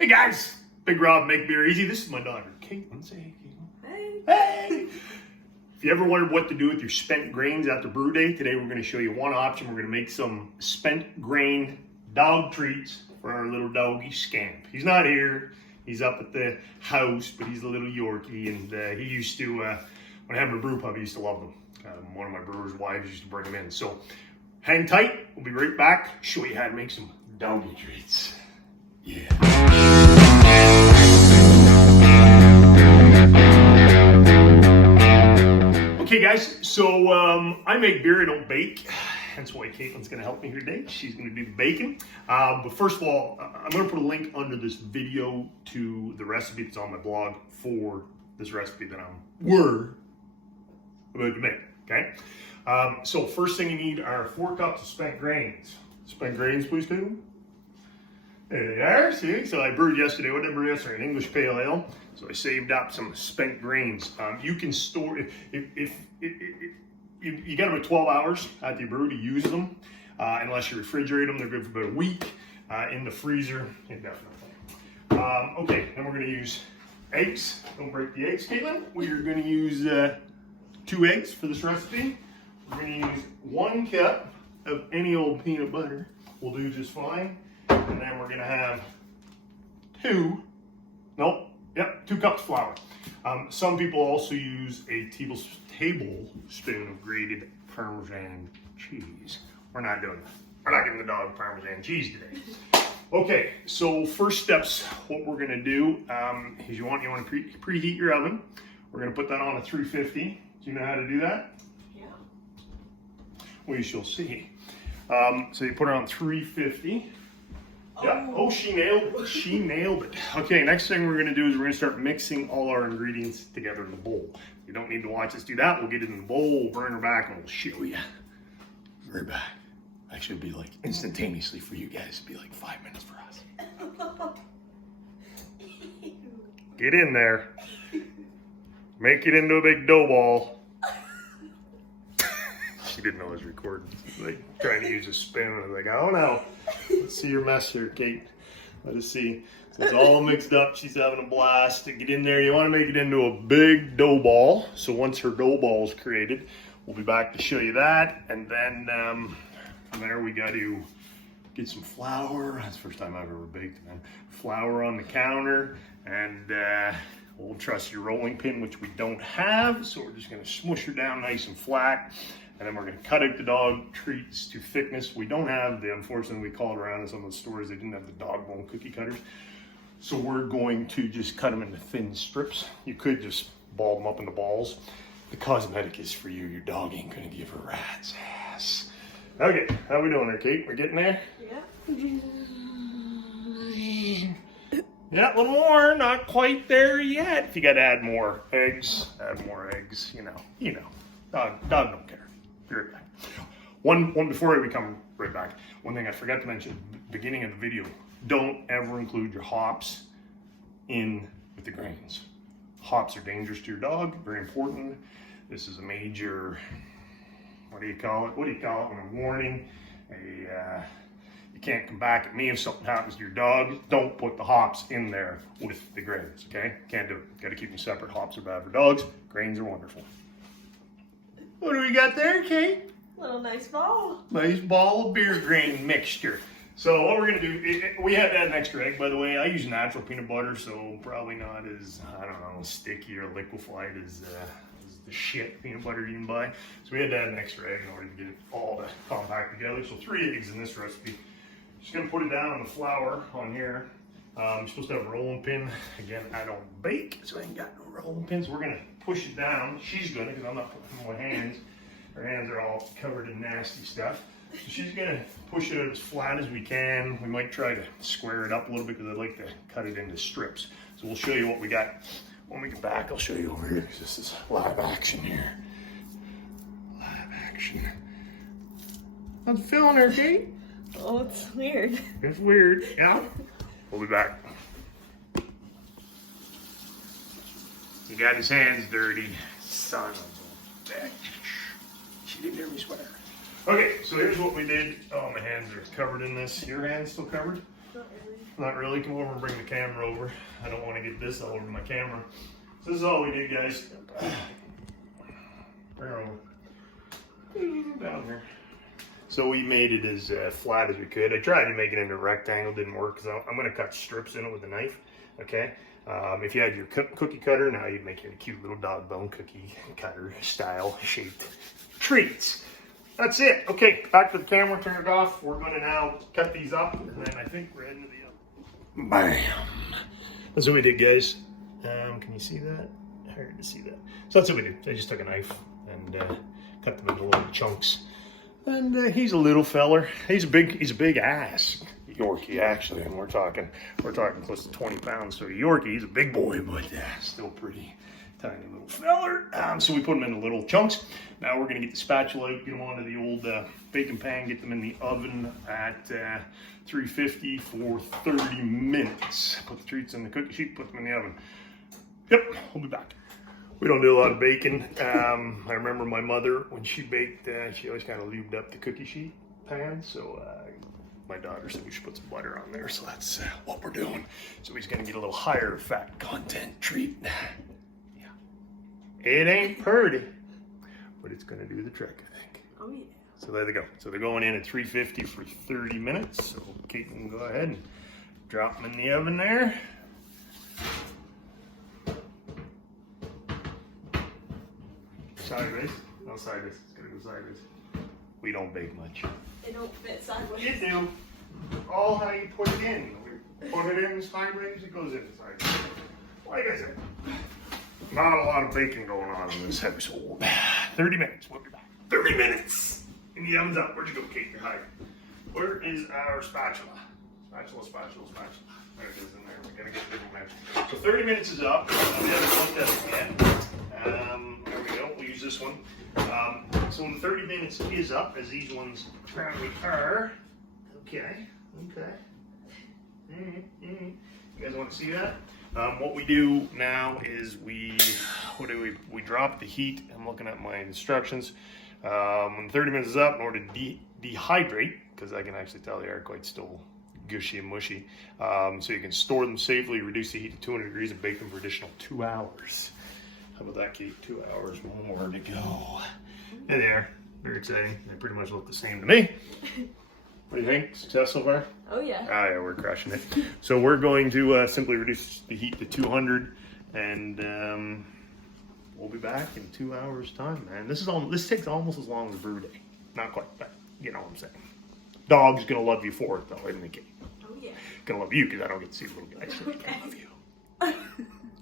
Hey guys, Big Rob, make beer easy. This is my daughter, Caitlin. Say hey, Caitlin. Hey. Hey! If you ever wondered what to do with your spent grains after brew day, today we're going to show you one option. We're going to make some spent grain dog treats for our little doggy Scamp. He's not here. He's up at the house, but he's a little Yorkie, and he used to, when I had my brew pub, he used to love them. One of my brewer's wives used to bring them in. So hang tight. We'll be right back. Show you how to make some doggy treats. Yeah. Okay guys, so I make beer, I don't bake. That's why Caitlin's gonna help me here today. She's gonna do the baking. But first of all, I'm gonna put a link under this video to the recipe that's on my blog for this recipe that we're about to make, okay? So first thing you need are 4 cups of spent grains. Spent grains, please, Caitlin. There they are, see? So I brewed yesterday, what did I brew yesterday? An English pale ale. So I saved up some spent grains. You can store, if you got about 12 hours after you brew to use them, unless you refrigerate them, they're good for about a week. In the freezer, indefinitely. Okay, then we're gonna use eggs. Don't break the eggs, Caitlin. We are gonna use 2 eggs for this recipe. We're gonna use 1 cup of any old peanut butter. Will do just fine. And then we're gonna have 2 cups flour. Some people also use a tablespoon of grated Parmesan cheese. We're not doing that. We're not giving the dog Parmesan cheese today. Okay, so first steps, what we're gonna do is you want to preheat your oven. We're gonna put that on at 350. Do you know how to do that? Yeah. We shall see. So you put it on 350. Yeah. Oh, she nailed it. She nailed it. Okay, next thing we're gonna do is we're gonna start mixing all our ingredients together in the bowl. You don't need to watch us do that. We'll get it in the bowl, we'll bring her back, and we'll show you. Right back. Actually, it'll be like instantaneously for you guys. It'll be like 5 minutes for us. Get in there. Make it into a big dough ball. She didn't know I was recording. She's like trying to use a spoon. I was like, oh no. Let's see your mess here, Kate. Let us see. So it's all mixed up. She's having a blast. To get in there, you want to make it into a big dough ball. So once her dough ball is created, we'll be back to show you that. And then from there, we got to get some flour. That's the first time I've ever baked, man. Flour on the counter, and we'll trust your rolling pin, which we don't have. So we're just going to smush her down nice and flat. And then we're gonna cut out the dog treats to thickness. We don't have unfortunately, we called around in some of the stores, they didn't have the dog bone cookie cutters. So we're going to just cut them into thin strips. You could just ball them up into balls. The cosmetic is for you. Your dog ain't gonna give a rat's ass. Okay, how we doing there, Kate? We're getting there? Yeah. Yeah, a little more, not quite there yet. If you gotta add more eggs, you know. Dog don't care. Very bad. One before we come right back. One thing I forgot to mention at the beginning of the video: don't ever include your hops in with the grains. Hops are dangerous to your dog. Very important. This is a major. What do you call it? When a warning. You can't come back at me if something happens to your dog. Don't put the hops in there with the grains. Okay? Can't do it. Got to keep them separate. Hops are bad for dogs. Grains are wonderful. What do we got there, Kate? Little nice ball. Nice ball of beer grain mixture. So what we're gonna do, we had to add an extra egg, by the way. I use natural peanut butter, so probably not as, I don't know, sticky or liquefied as the shit peanut butter you can buy. So we had to add an extra egg in order to get it all to compact together. So 3 eggs in this recipe. Just gonna put it down on the flour on here. You're supposed to have a rolling pin. Again, I don't bake, so I ain't got no rolling pins. So we're gonna push it down. She's gonna, because I'm not putting my hands. Her hands are all covered in nasty stuff. So she's gonna push it out as flat as we can. We might try to square it up a little bit because I like to cut it into strips. So we'll show you what we got. When we get back, I'll show you over here because this is live action here. Live action. How's it feeling there, Kate? Oh, it's weird. It's weird, yeah? We'll be back. He got his hands dirty. Son of a bitch. She didn't hear me swear. Okay, so here's what we did. Oh, my hands are covered in this. Your hands still covered? Not really. Come over and bring the camera over. I don't want to get this all over my camera. So this is all we did, guys. Bring her over. Down here. So we made it as flat as we could. I tried to make it into a rectangle, didn't work because I'm going to cut strips in it with a knife. Okay. If you had your cookie cutter, now you'd make your cute little dog bone cookie cutter style shaped treats. That's it. Okay, back to the camera, turn it off. We're going to now cut these up, and then I think we're into the oven. Bam! That's what we did, guys. Can you see that? Hard to see that. So that's what we did. I just took a knife and cut them into little chunks. And he's a little feller. He's a big ass Yorkie, actually, and we're talking close to 20 pounds. So Yorkie, he's a big boy, but still pretty tiny little feller. So we put them into little chunks. Now we're gonna get the spatula out, get them onto the old baking pan, get them in the oven at 350 for 30 minutes. Put the treats in the cookie sheet, put them in the oven. Yep, we'll be back. We don't do a lot of baking. I remember my mother, when she baked, she always kind of lubed up the cookie sheet pan. So my daughter said we should put some butter on there. So that's what we're doing. So he's gonna get a little higher fat content treat. Yeah. It ain't pretty, but it's gonna do the trick, I think. Oh yeah. So there they go. So they're going in at 350 for 30 minutes. So Kate can go ahead and drop them in the oven there. Sideways? No, sideways. It's gonna go sideways. We don't bake much. It don't fit sideways. You do. All how you put it in. We put it in sideways, it goes in sideways. Like I said, not a lot of baking going on in this episode. 30 minutes, we'll be back. 30 minutes. And the oven's up. Where'd you go, Kate? You're hiding. Where is our spatula? Spatula. There it is in there. We gotta get a different measure. So 30 minutes is up. We haven't looked at it yet. There we go. We'll use this one. So when 30 minutes is up, as these ones apparently are. Okay. You guys want to see that? What we do now is we drop the heat. I'm looking at my instructions. When 30 minutes is up, in order to dehydrate, because I can actually tell they are quite still gushy and mushy, so you can store them safely, reduce the heat to 200 degrees, and bake them for additional 2 hours. How about that, Kate? 2 hours more to go. There they are. Very exciting. They pretty much look the same to me. What do you think? Success so far? Oh yeah. Ah, yeah, we're crushing it. So we're going to simply reduce the heat to 200, and we'll be back in 2 hours' time, man. This takes almost as long as a brew day. Not quite, but you know what I'm saying. Dog's gonna love you for it, though, isn't he, Kate? Oh yeah. Gonna love you because I don't get to see the little guys. So Okay. I love you.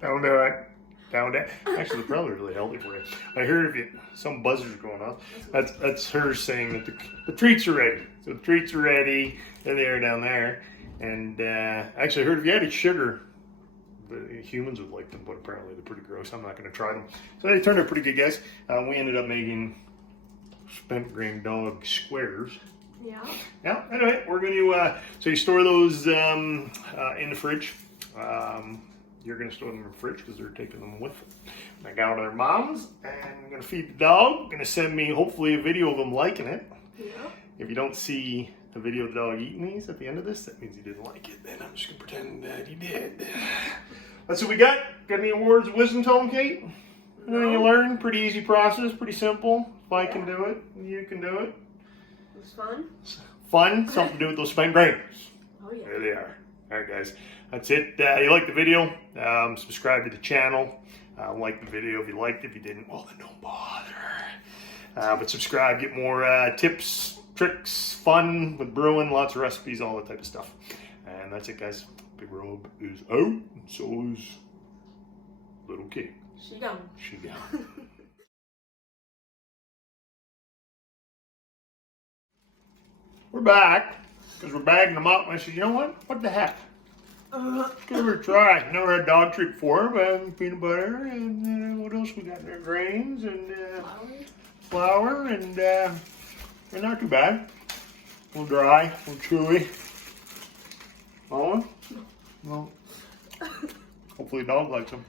Don't do it. Don't do it. Actually, they're probably really healthy for you. I heard some buzzers are going off. That's her saying that the treats are ready. So the treats are ready. There they are down there. And actually, I heard if you added sugar, the humans would like them, but apparently they're pretty gross. I'm not going to try them. So they turned out pretty good, guys. We ended up making spent grain dog squares. Yeah. Yeah. Anyway, we're going to. So you store those in the fridge. You're going to store them in the fridge because they're taking them with them. I got their moms, and I'm going to feed the dog. Going to send me hopefully a video of them liking it. Yeah. If you don't see a video of the dog eating these at the end of this, that means he didn't like it. Then I'm just going to pretend that he did. That's what we got. Got any awards of wisdom tone, Kate? Anything you learned? Pretty easy process, pretty simple. If I can do it, you can do it. It was fun. Fun, something to do with those spent grains. Oh yeah. There they are. All right, guys. That's it. You like the video? Subscribe to the channel. Like the video if you liked it. If you didn't, well, then don't bother. But subscribe. Get more tips, tricks, fun with brewing, lots of recipes, all that type of stuff. And that's it, guys. Big Rob is out. And so is little Kate. She gone. She gone. We're back because we're bagging them up. I said, you know what? What the heck? Give her a try. Never had dog treat before, but peanut butter and what else we got in there? Grains and flour and they're not too bad. A little dry, a little chewy. Oh, well, hopefully the dog likes them.